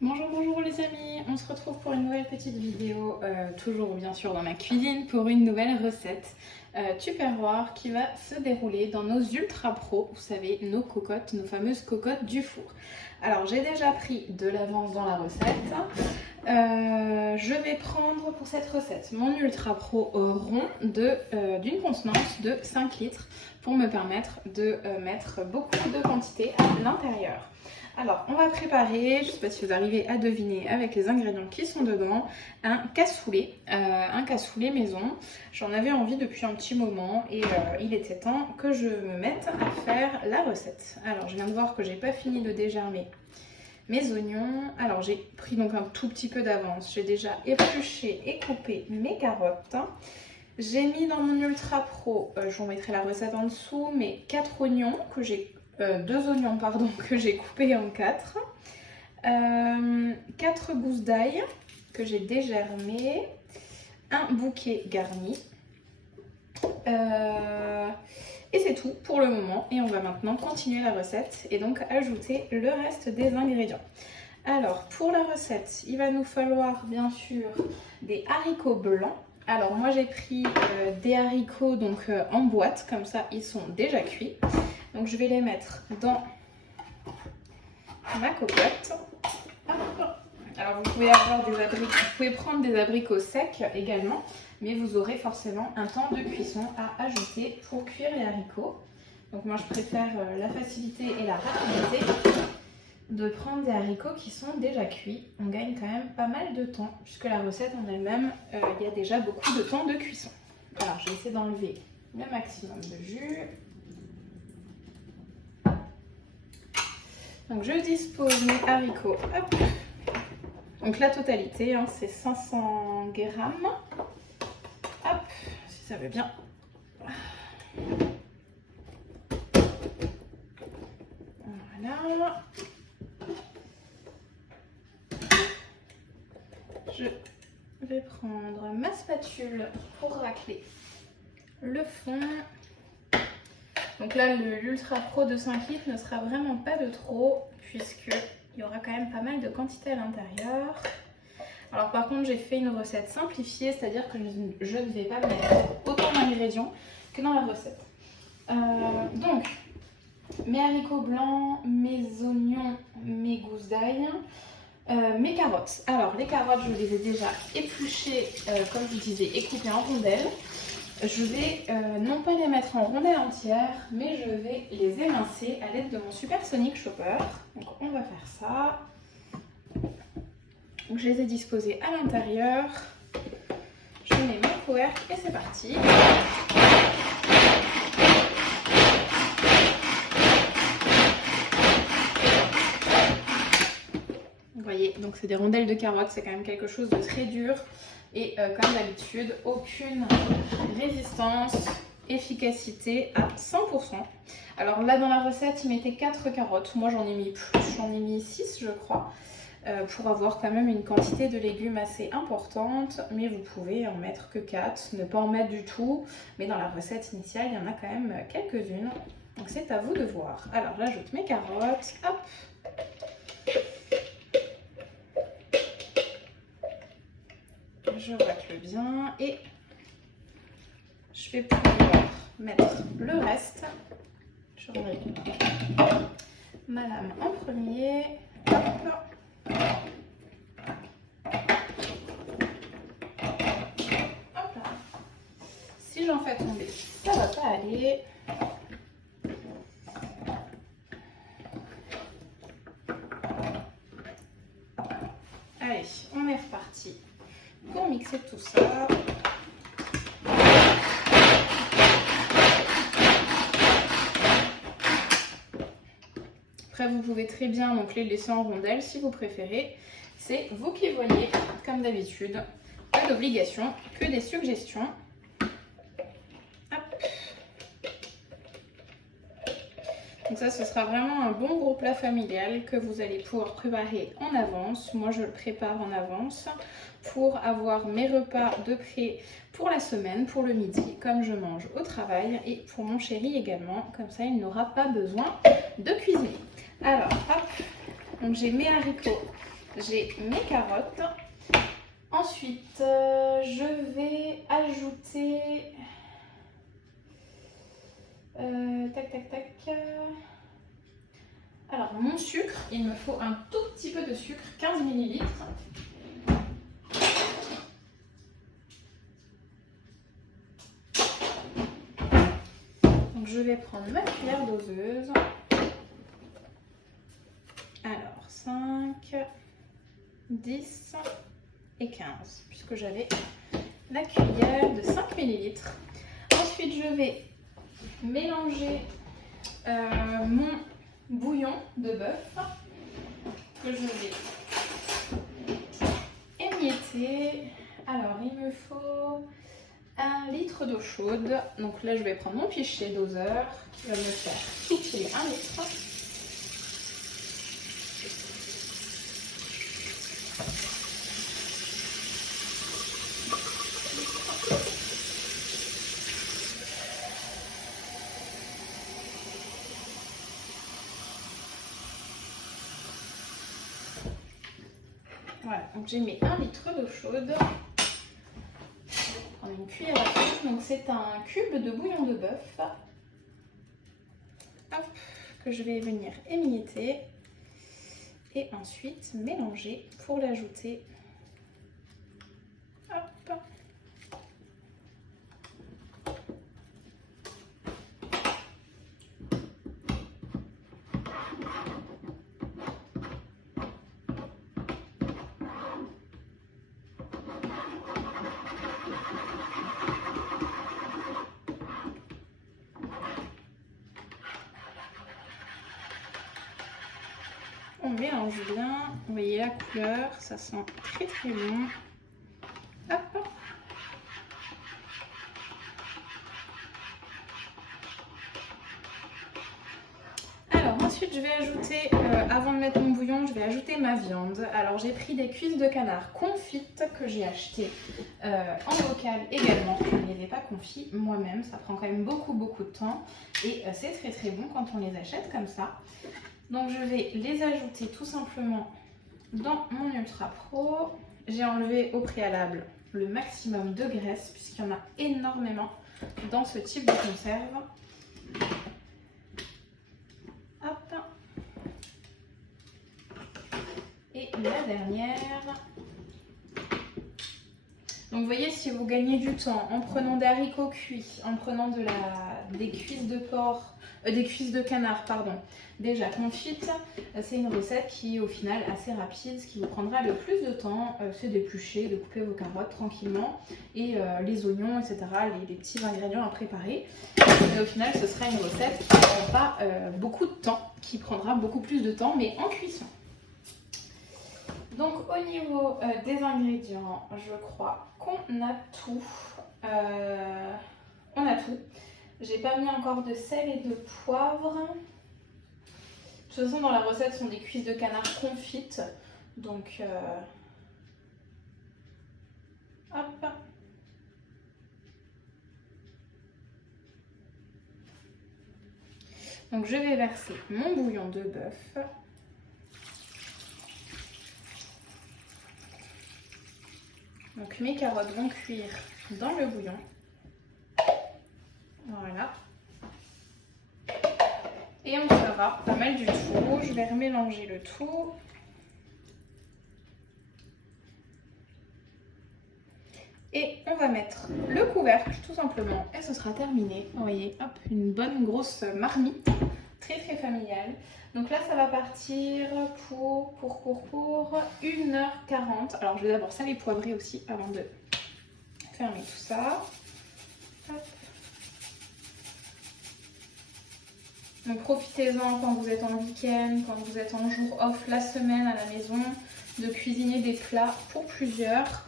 Bonjour, bonjour les amis, on se retrouve pour une nouvelle petite vidéo, toujours bien sûr dans ma cuisine, pour une nouvelle recette Tupperware qui va se dérouler dans nos Ultra Pro, vous savez, nos cocottes, nos fameuses cocottes du four. Alors j'ai déjà pris de l'avance dans la recette, je vais prendre pour cette recette mon Ultra Pro rond d'une contenance de 5 litres pour me permettre de mettre beaucoup de quantité à l'intérieur. Alors, on va préparer, je ne sais pas si vous arrivez à deviner avec les ingrédients qui sont dedans, un cassoulet maison. J'en avais envie depuis un petit moment et il était temps que je me mette à faire la recette. Alors, je viens de voir que j'ai pas fini de dégermer mes oignons. Alors, j'ai pris donc un tout petit peu d'avance. J'ai déjà épluché et coupé mes carottes. J'ai mis dans mon Ultra Pro, je vous mettrai la recette en dessous, mes 4 oignons que j'ai 2 oignons pardon, que j'ai coupés en 4, 4 gousses d'ail que j'ai dégermées, un bouquet garni, et c'est tout pour le moment. Et on va maintenant continuer la recette et donc ajouter le reste des ingrédients. Alors pour la recette, il va nous falloir bien sûr des haricots blancs. Alors moi j'ai pris des haricots donc en boîte, comme ça ils sont déjà cuits. Donc je vais les mettre dans ma cocotte. Alors vous pouvez prendre des abricots secs également, mais vous aurez forcément un temps de cuisson à ajouter pour cuire les haricots. Donc moi je préfère la facilité et la rapidité de prendre des haricots qui sont déjà cuits. On gagne quand même pas mal de temps, puisque la recette en elle-même, il y a déjà beaucoup de temps de cuisson. Alors je vais essayer d'enlever le maximum de jus. Donc je dispose mes haricots, hop. Donc la totalité, hein, c'est 500 grammes. Hop, si ça veut bien. Voilà. Je vais prendre ma spatule pour racler le fond. Donc là, l'Ultra Pro de 5 litres ne sera vraiment pas de trop, puisqu'il y aura quand même pas mal de quantité à l'intérieur. Alors par contre, j'ai fait une recette simplifiée, c'est-à-dire que je ne vais pas mettre autant d'ingrédients que dans la recette. Donc, mes haricots blancs, mes oignons, mes gousses d'ail, mes carottes. Alors les carottes, je les ai déjà épluchées, comme je vous disais, et coupées en rondelles. Je vais non pas les mettre en rondelles entières, mais je vais les émincer à l'aide de mon Supersonic Chopper. Donc on va faire ça. Donc je les ai disposés à l'intérieur. Je mets mon couvercle et c'est parti. Vous voyez, donc c'est des rondelles de carottes, c'est quand même quelque chose de très dur. Et comme d'habitude, aucune résistance, efficacité à 100%. Alors là dans la recette, il mettait 4 carottes. Moi j'en ai mis plus, j'en ai mis 6 je crois. Pour avoir quand même une quantité de légumes assez importante. Mais vous pouvez en mettre que 4, ne pas en mettre du tout. Mais dans la recette initiale, il y en a quand même quelques-unes. Donc c'est à vous de voir. Alors j'ajoute mes carottes. Hop. Je racle bien et je vais pouvoir mettre le reste. Je remets ma lame en premier. Hop. Hop là. Si j'en fais tomber, ça va pas aller. Allez, on est reparti pour mixer tout ça. Après, vous pouvez très bien donc les laisser en rondelles si vous préférez. C'est vous qui voyez, comme d'habitude. Pas d'obligation, que des suggestions. Hop. Donc ça, ce sera vraiment un bon gros plat familial que vous allez pouvoir préparer en avance. Moi, je le prépare en avance pour avoir mes repas de près pour la semaine, pour le midi, comme je mange au travail, et pour mon chéri également. Comme ça, il n'aura pas besoin de cuisiner. Alors, hop, donc j'ai mes haricots j'ai mes carottes. Ensuite, je vais ajouter... tac, tac, tac. Alors, mon sucre, il me faut un tout petit peu de sucre, 15 ml. Donc, je vais prendre ma cuillère doseuse. Alors, 5, 10 et 15, puisque j'avais la cuillère de 5 ml. Ensuite, je vais mélanger mon bouillon de bœuf que je vais émietter. Alors, il me faut 1 litre d'eau chaude. Donc là, je vais prendre mon pichet doseur qui va me faire souffler 1 litre. Voilà, donc j'ai mis 1 litre d'eau chaude. Je vais prendre une cuillère à soupe. Donc c'est un cube de bouillon de bœuf. Hop, que je vais venir émietter. Et ensuite mélanger pour l'ajouter. Hop. On mélange bien, vous voyez la couleur, ça sent très très bon. Hop. Alors ensuite je vais ajouter, avant de mettre mon bouillon, je vais ajouter ma viande. Alors j'ai pris des cuisses de canard confites que j'ai achetées en local également. Je ne les ai pas confites moi-même, ça prend quand même beaucoup de temps et c'est très très bon quand on les achète comme ça. Donc je vais les ajouter tout simplement dans mon Ultra Pro. J'ai enlevé au préalable le maximum de graisse puisqu'il y en a énormément dans ce type de conserve. Hop. Et la dernière. Donc vous voyez, si vous gagnez du temps en prenant des haricots cuits, en prenant des cuisses de porc, des cuisses de canard, pardon, déjà confites, c'est une recette qui est au final assez rapide. Ce qui vous prendra le plus de temps, c'est d'éplucher, de couper vos carottes tranquillement et les oignons, etc., les petits ingrédients à préparer. Et au final, ce sera une recette qui ne prend pas beaucoup de temps, qui prendra beaucoup plus de temps, mais en cuisson. Donc au niveau des ingrédients, je crois qu'on a tout. On a tout. J'ai pas mis encore de sel et de poivre. De toute façon, dans la recette, ce sont des cuisses de canard confites. Donc, hop. Donc je vais verser mon bouillon de bœuf. Donc mes carottes vont cuire dans le bouillon. Voilà. Et on fera pas mal du tout. Je vais remélanger le tout. Et on va mettre le couvercle tout simplement et ce sera terminé. Vous voyez, hop, une bonne grosse marmite, très très familiale. Donc là, ça va partir pour 1h40. Alors je vais d'abord saler et poivrer aussi avant de fermer tout ça. Hop. Donc profitez-en quand vous êtes en week-end, quand vous êtes en jour off la semaine à la maison, de cuisiner des plats pour plusieurs,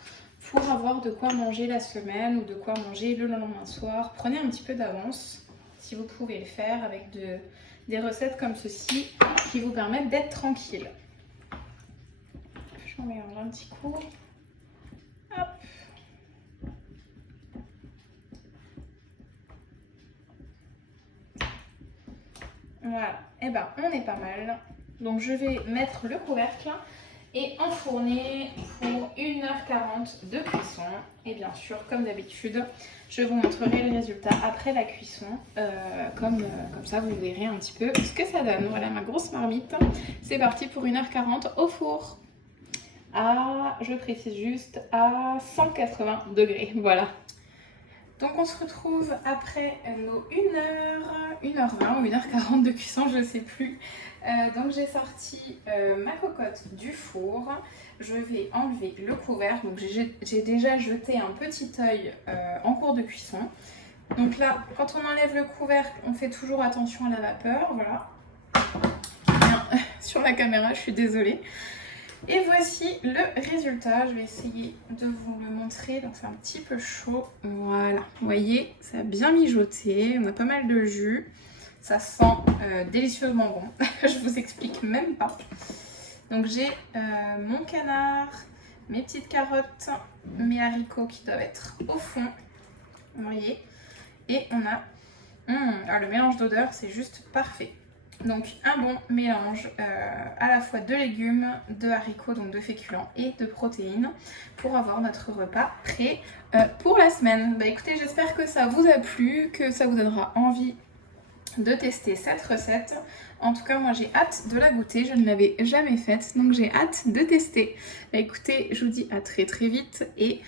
pour avoir de quoi manger la semaine ou de quoi manger le lendemain soir. Prenez un petit peu d'avance si vous pouvez le faire avec des recettes comme ceci qui vous permettent d'être tranquille. Je mélange un petit coup. Hop. Voilà, et ben on est pas mal. Donc je vais mettre le couvercle et enfourner pour 1h40 de cuisson. Et bien sûr, comme d'habitude, je vous montrerai le résultat après la cuisson. Comme ça, vous verrez un petit peu ce que ça donne. Voilà ma grosse marmite. C'est parti pour 1h40 au four. Je précise juste, à 180 degrés. Voilà. Donc on se retrouve après nos 1h20 ou 1h40 de cuisson, je ne sais plus. Donc j'ai sorti ma cocotte du four. Je vais enlever le couvercle. Donc j'ai déjà jeté un petit œil en cours de cuisson. Donc là, quand on enlève le couvercle, on fait toujours attention à la vapeur. Voilà. Bien, sur la caméra, je suis désolée. Et voici le résultat, je vais essayer de vous le montrer, donc c'est un petit peu chaud, voilà, vous voyez, ça a bien mijoté, on a pas mal de jus, ça sent délicieusement bon, je vous explique même pas. Donc j'ai mon canard, mes petites carottes, mes haricots qui doivent être au fond, vous voyez, et on a, le mélange d'odeurs c'est juste parfait. Donc un bon mélange à la fois de légumes, de haricots, donc de féculents et de protéines pour avoir notre repas prêt pour la semaine. Bah écoutez, j'espère que ça vous a plu, que ça vous donnera envie de tester cette recette. En tout cas, moi j'ai hâte de la goûter, je ne l'avais jamais faite, donc j'ai hâte de tester. Bah écoutez, je vous dis à très vite et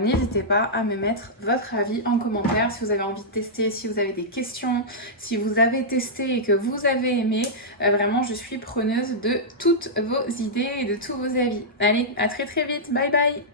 n'hésitez pas à me mettre votre avis en commentaire si vous avez envie de tester, si vous avez des questions, si vous avez testé et que vous avez aimé. Vraiment, je suis preneuse de toutes vos idées et de tous vos avis. Allez, à très vite, bye bye!